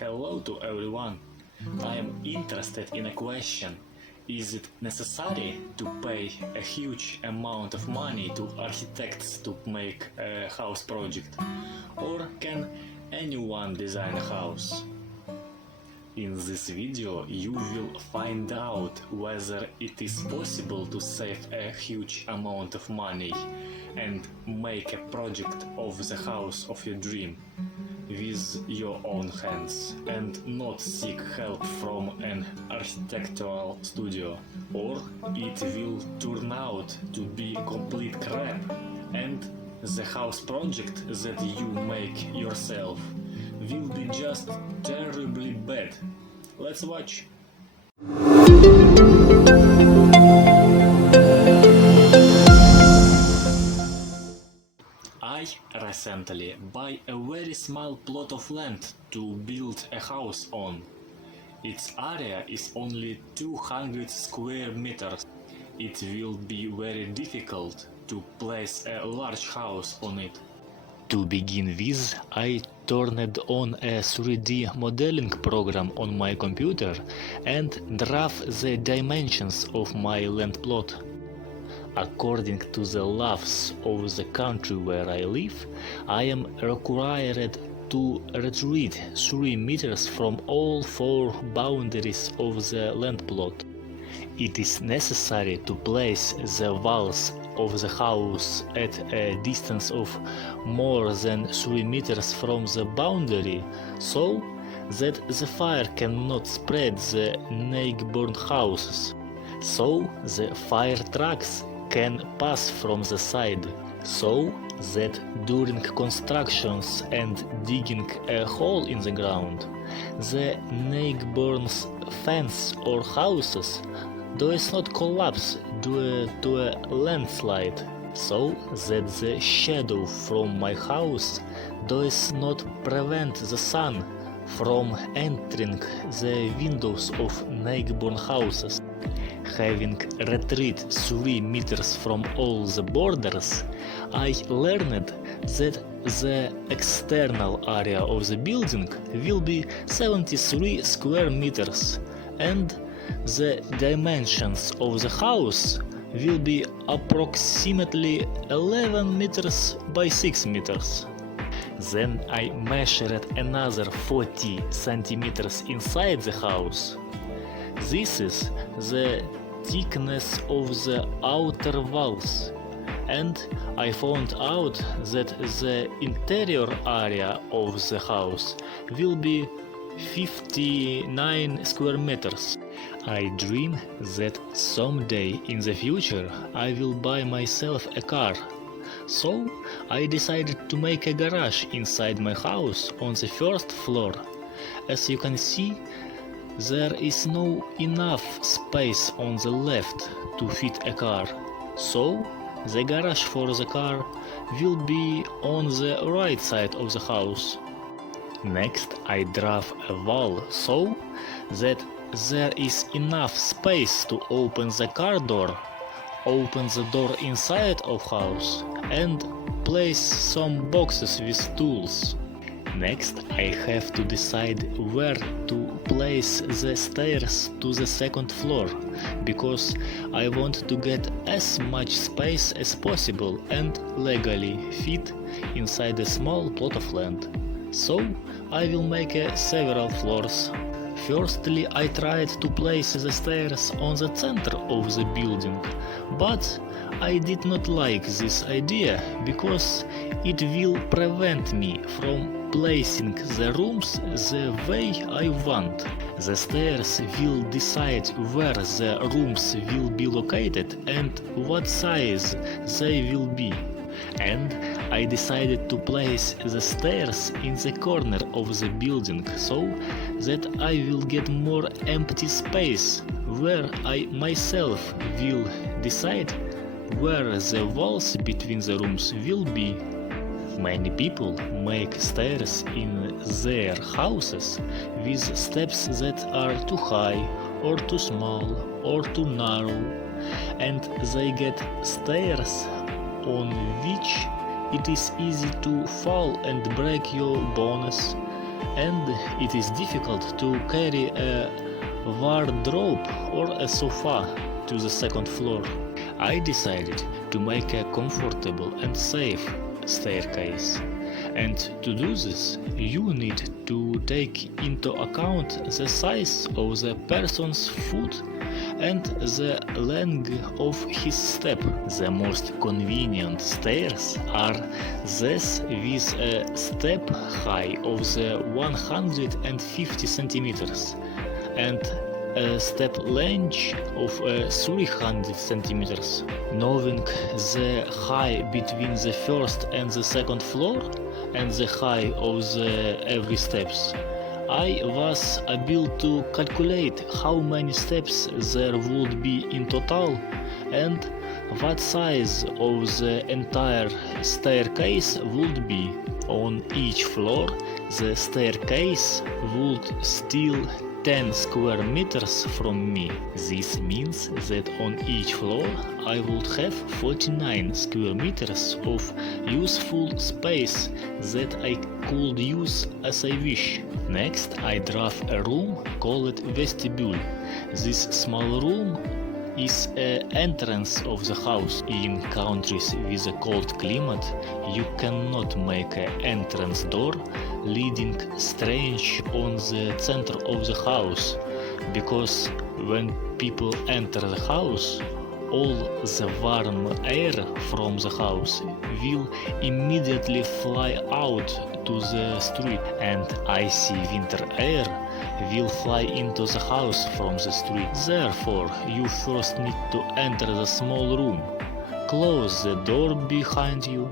Hello to everyone. I am interested in a question. Is it necessary to pay a huge amount of money to architects to make a house project? Or can anyone design a house? In this video you will find out whether it is possible to save a huge amount of money and make a project of the house of your dream with your own hands and not seek help from an architectural studio, or it will turn out to be complete crap and the house project that you make yourself will be just terribly bad. Let's watch. I recently buy a very small plot of land to build a house on. Its area is only 200 square meters. It will be very difficult to place a large house on it. To begin with, I turned on a 3D modeling program on my computer and drew the dimensions of my land plot. According to the laws of the country where I live, I am required to retreat 3 meters from all 4 boundaries of the land plot. It is necessary to place the walls of the house at a distance of more than 3 meters from the boundary, so that the fire cannot spread the neighboring houses. So the fire trucks can pass from the side, so that during constructions and digging a hole in the ground, the neighbor's fence or houses does not collapse due to a landslide, so that the shadow from my house does not prevent the sun from entering the windows of neighboring houses. Having retreat 3 meters from all the borders, I learned that the external area of the building will be 73 square meters and the dimensions of the house will be approximately 11 meters by 6 meters. Then I measured another 40 centimeters inside the house. This is the thickness of the outer walls, and I found out that the interior area of the house will be 59 square meters. I dream that someday in the future I will buy myself a car. So I decided to make a garage inside my house on the first floor. As you can see, there is no enough space on the left to fit a car, so the garage for the car will be on the right side of the house. Next, I drew a wall so that there is enough space to open the car door, open the door inside of house, and place some boxes with tools. Next, I have to decide where to place the stairs to the second floor, because I want to get as much space as possible and legally fit inside a small plot of land. So, I will make several floors. Firstly, I tried to place the stairs on the center of the building, but I did not like this idea because it will prevent me from placing the rooms the way I want. The stairs will decide where the rooms will be located and what size they will be. And I decided to place the stairs in the corner of the building so that I will get more empty space where I myself will decide where the walls between the rooms will be. Many people make stairs in their houses with steps that are too high or too small or too narrow, and they get stairs on which it is easy to fall and break your bones, and it is difficult to carry a wardrobe or a sofa to the second floor. I decided to make a comfortable and safe staircase. And to do this, you need to take into account the size of the person's foot and the length of his step. The most convenient stairs are these with a step height of the 150 centimeters and a step length of 300 centimeters. Knowing the height between the first and the second floor and the height of the every steps, I was able to calculate how many steps there would be in total and what size of the entire staircase would be. On each floor, the staircase would steal 10 square meters from me. This means that on each floor I would have 49 square meters of useful space that I could use as I wish. Next, I draft a room called vestibule. This small room is an entrance of the house. In countries with a cold climate, you cannot make an entrance door leading straight on the center of the house, because when people enter the house, all the warm air from the house will immediately fly out to the street, and icy winter air will fly into the house from the street. Therefore, you first need to enter the small room, close the door behind you,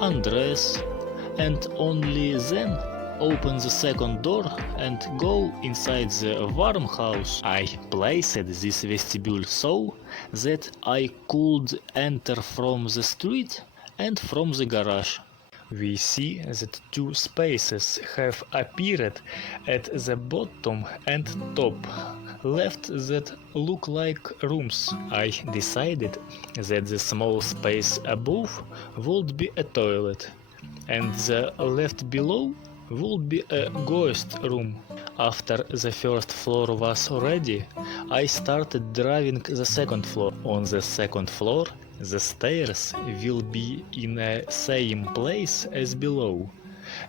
undress, and only then open the second door and go inside the warm house. I placed this vestibule so that I could enter from the street and from the garage. We see that two spaces have appeared at the bottom and top left that look like rooms. I decided that the small space above would be a toilet, and the left below would be a guest room. After the first floor was ready, I started drawing the second floor. On the second floor, the stairs will be in the same place as below,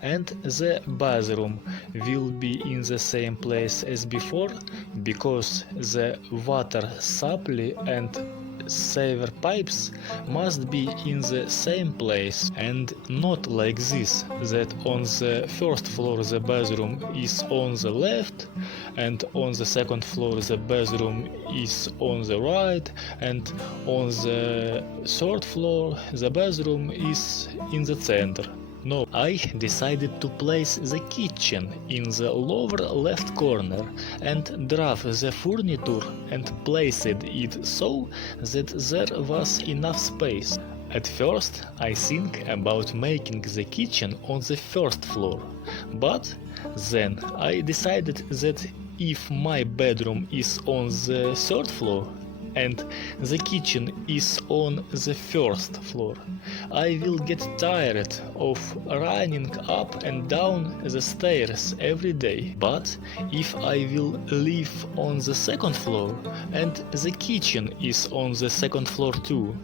and the bathroom will be in the same place as before, because the water supply and sewer pipes must be in the same place, and not like this, that on the first floor the bathroom is on the left, and on the second floor the bathroom is on the right, and on the third floor the bathroom is in the center. No, I decided to place the kitchen in the lower left corner and draft the furniture and placed it so that there was enough space. At first, I think about making the kitchen on the first floor, but then I decided that if my bedroom is on the third floor and the kitchen is on the first floor, I will get tired of running up and down the stairs every day. But if I will live on the second floor and the kitchen is on the second floor too,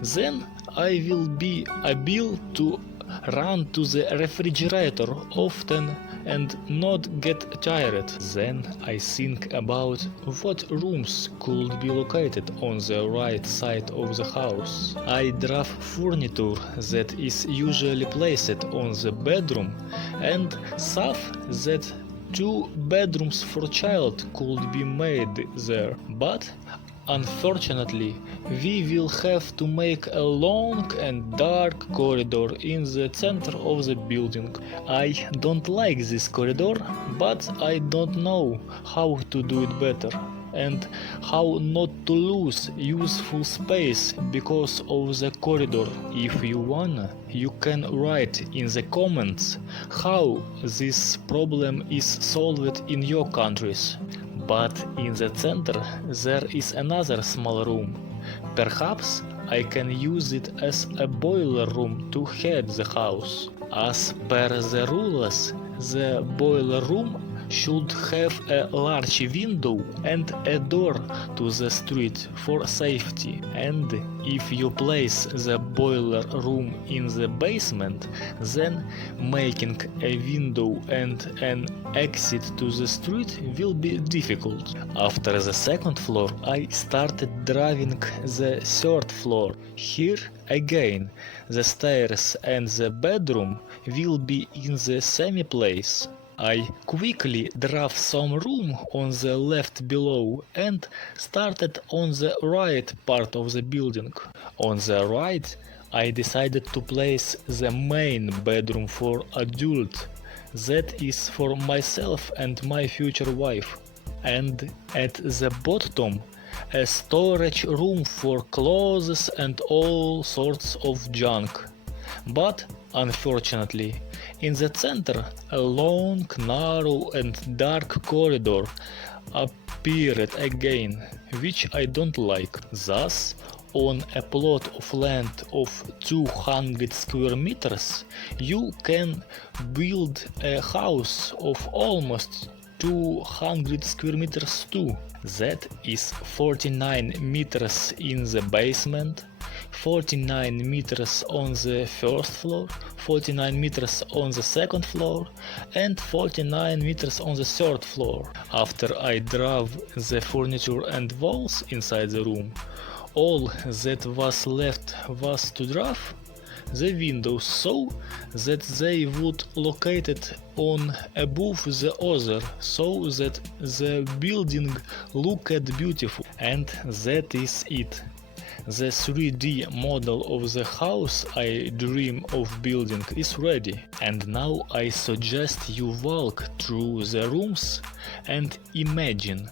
then I will be able to run to the refrigerator often and not get tired. Then I think about what rooms could be located on the right side of the house. I draft furniture that is usually placed on the bedroom and thought that 2 bedrooms for child could be made there, but unfortunately, we will have to make a long and dark corridor in the center of the building. I don't like this corridor, but I don't know how to do it better and how not to lose useful space because of the corridor. If you wanna, you can write in the comments how this problem is solved in your countries. But in the center there is another small room. Perhaps I can use it as a boiler room to heat the house. As per the rules, the boiler room should have a large window and a door to the street for safety, and if you place the boiler room in the basement, then making a window and an exit to the street will be difficult. After the second floor, I started driving the third floor. Here again, the stairs and the bedroom will be in the same place. I quickly drove some room on the left below and started on the right part of the building. On the right, I decided to place the main bedroom for adult. That is for myself and my future wife. And at the bottom, a storage room for clothes and all sorts of junk. But unfortunately, in the center, a long, narrow and dark corridor appeared again, which I don't like. Thus, on a plot of land of 200 square meters, you can build a house of almost 200 square meters too. That is 49 meters in the basement, 49 meters on the first floor, 49 meters on the second floor, and 49 meters on the third floor. After I drove the furniture and walls inside the room, all that was left was to drive the windows so that they would located on above the other, so that the building looked beautiful. And that is it. The 3D model of the house I dream of building is ready, and now I suggest you walk through the rooms and imagine,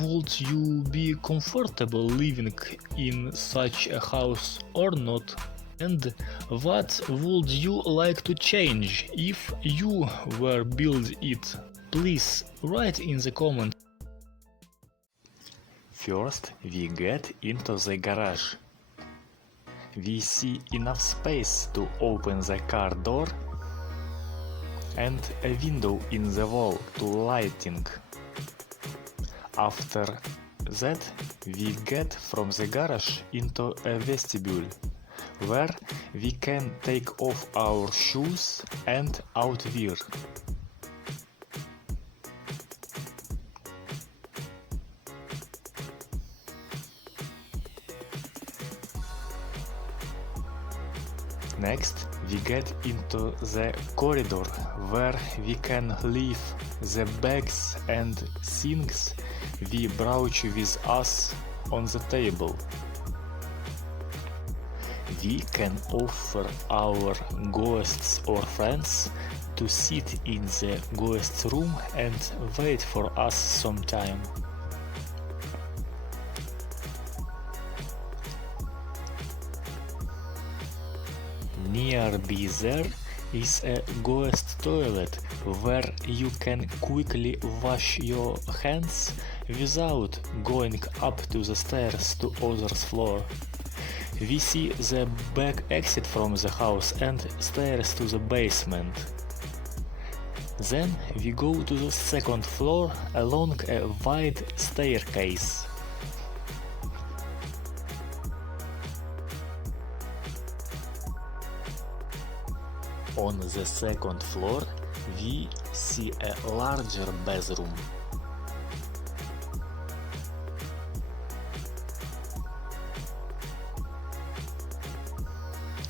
would you be comfortable living in such a house or not? And what would you like to change if you were build it? Please write in the comments. First, we get into the garage. We see enough space to open the car door and a window in the wall to lighting. After that, we get from the garage into a vestibule, where we can take off our shoes and outwear. Next, we get into the corridor, where we can leave the bags and things we brought with us on the table. We can offer our guests or friends to sit in the guest room and wait for us some time. Nearby there is a guest toilet where you can quickly wash your hands without going up to the stairs to other's floor. We see the back exit from the house and stairs to the basement. Then we go to the second floor along a wide staircase. On the second floor, we see a larger bathroom.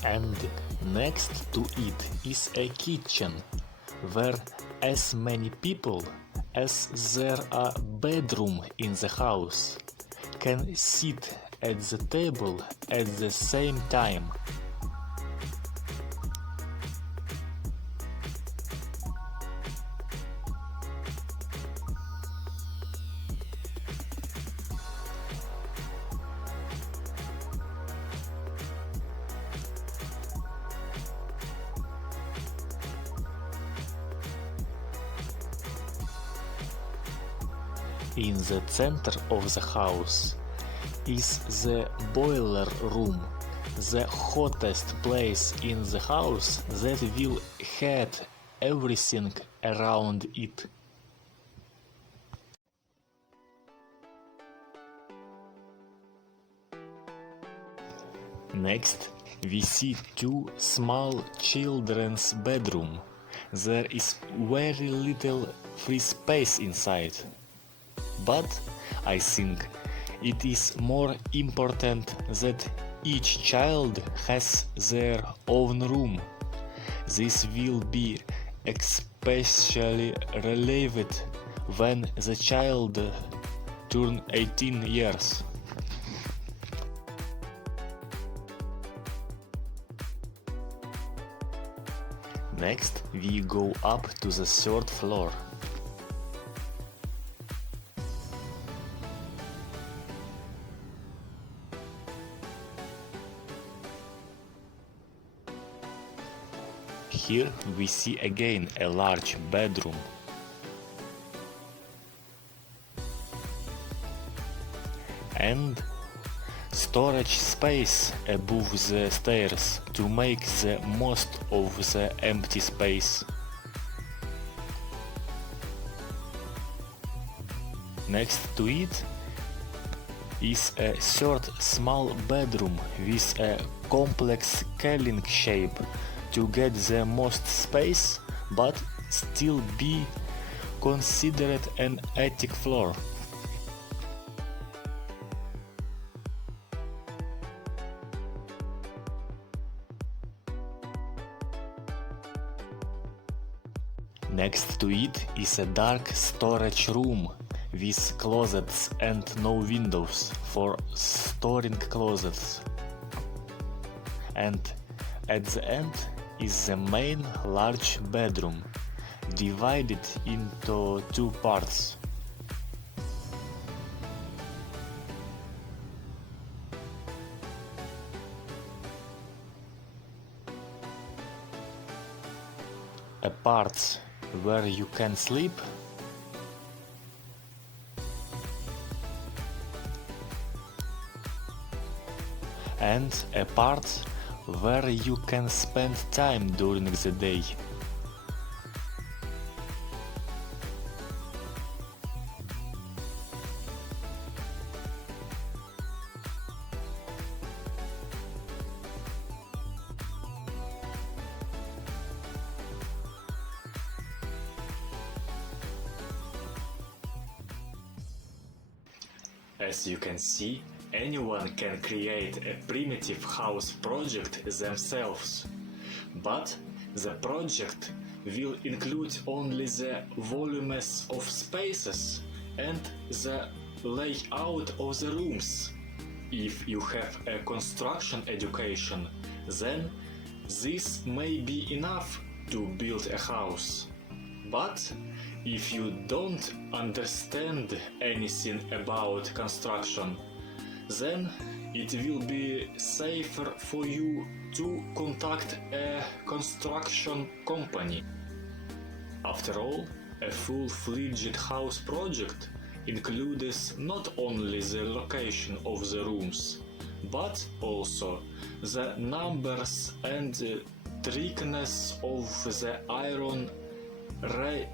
And next to it is a kitchen, where as many people as there are bedrooms in the house can sit at the table at the same time. In the center of the house is the boiler room, the hottest place in the house that will heat everything around it. Next, we see two small children's bedroom. There is very little free space inside. But I think it is more important that each child has their own room. This will be especially relevant when the child turns 18 years. Next, we go up to the third floor. Here we see again a large bedroom. And storage space above the stairs to make the most of the empty space. Next to it is a third small bedroom with a complex ceiling shape to get the most space but still be considered an attic floor. Next to it is a dark storage room with closets and no windows for storing clothes. And at the end is the main large bedroom, divided into two parts. A part where you can sleep, and a part where you can spend time during the day. As you can see, anyone can create a primitive house project themselves, but the project will include only the volumes of spaces and the layout of the rooms. If you have a construction education, then this may be enough to build a house. But if you don't understand anything about construction, then it will be safer for you to contact a construction company. After all, a full-fledged house project includes not only the location of the rooms, but also the numbers and thickness of the iron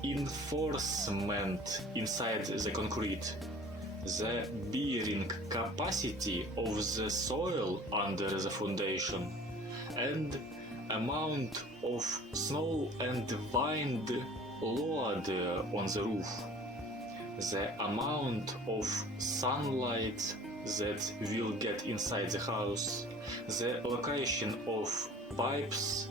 reinforcement inside the concrete, the bearing capacity of the soil under the foundation, and amount of snow and wind load on the roof, the amount of sunlight that will get inside the house, the location of pipes,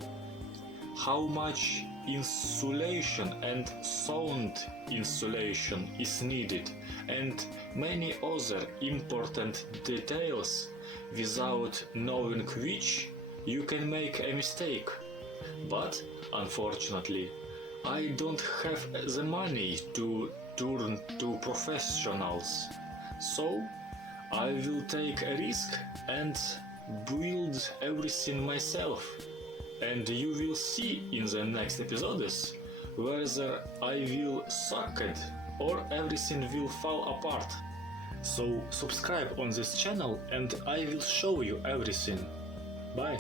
how much insulation and sound insulation is needed, and many other important details, without knowing which you can make a mistake. But unfortunately, I don't have the money to turn to professionals, so I will take a risk and build everything myself. And you will see in the next episodes whether I will succeed or everything will fall apart. So subscribe on this channel and I will show you everything. Bye!